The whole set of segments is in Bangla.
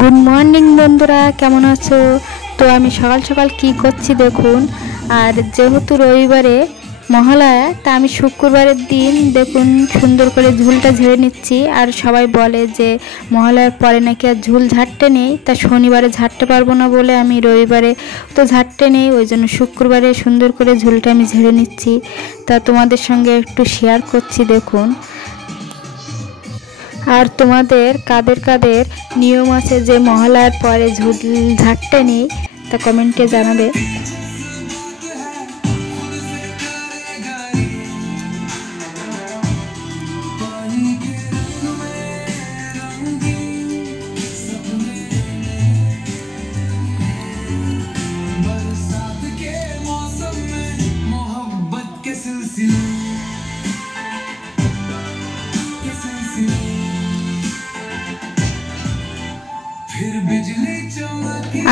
গুড মর্নিং বন্ধুরা, কেমন আছো? তো আমি সকাল সকাল কি করছি দেখুন। আর যেহেতু রবিবারে মহালয়া, তা আমি শুক্রবারের দিন দেখুন সুন্দর করে ঝুলটা ঝেড়ে নিচ্ছি। আর সবাই বলে যে মহালয়ার পরে নাকি আর ঝুল ঝাড়তে নেই, তা শনিবারে ঝাড়তে পারবো না বলে আমি রবিবারে তো ঝাড়তে নেই, ওই জন্য শুক্রবারে সুন্দর করে ঝুলটা আমি ঝেড়ে নিচ্ছি। তা তোমাদের সঙ্গে একটু শেয়ার করছি দেখুন। আর তোমাদের কাদের কাদের নিয়ম আছে যে মহালয়ার পরে ঝুল ঝাড়তে নেই, তা কমেন্টে জানাবে।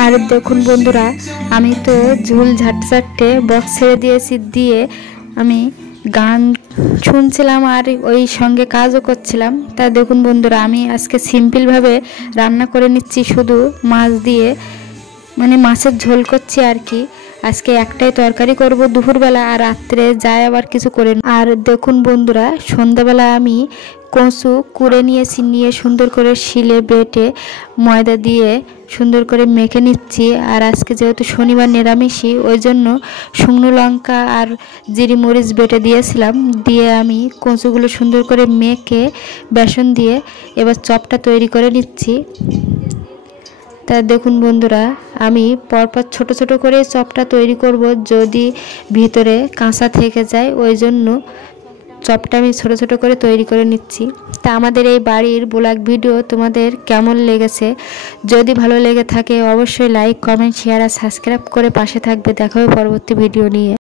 আর দেখুন বন্ধুরা, আমি তো ঝুল ঝাড়তে ঝাড়তে বক্স ছেড়ে দিয়েছি, দিয়ে আমি গান শুনছিলাম আর ওই সঙ্গে কাজও করছিলাম। তা দেখুন বন্ধুরা, আমি আজকে সিম্পলভাবে রান্না করে নিচ্ছি, শুধু মাছ দিয়ে, মানে মাছের ঝোল করছি আর কি। আজকে একটাই তরকারি করব দুপুরবেলা, আর রাত্রে যায় আবার কিছু করে। আর দেখুন বন্ধুরা, সন্ধ্যাবেলা আমি কচু কুড়ে নিয়েছি, নিয়ে সুন্দর করে শিলে বেটে ময়দা দিয়ে সুন্দর করে মেখে নিচ্ছি। আর আজকে যেহেতু শনিবার নিরামিষই, ওই জন্য শুকনো লঙ্কা আর জিরি মরিচ বেটে দিয়েছিলাম, দিয়ে আমি কচুগুলো সুন্দর করে মেখে বেসন দিয়ে এবার চপটা তৈরি করে নিচ্ছি। তা দেখুন বন্ধুরা, আমি পরপর ছোট ছোট করে চপটা তৈরি করব, যদি ভিতরে কাঁচা থেকে যায়, ওই জন্য চপটা আমি ছোট ছোট করে তৈরি করে নিচ্ছি। তা আমাদের এই বাড়ির ব্লগ ভিডিও তোমাদের কেমন লেগেছে? যদি ভালো লেগে থাকে অবশ্যই লাইক, কমেন্ট, শেয়ার আর সাবস্ক্রাইব করে পাশে থাকবে। দেখা হবে পরবর্তী ভিডিও নিয়ে।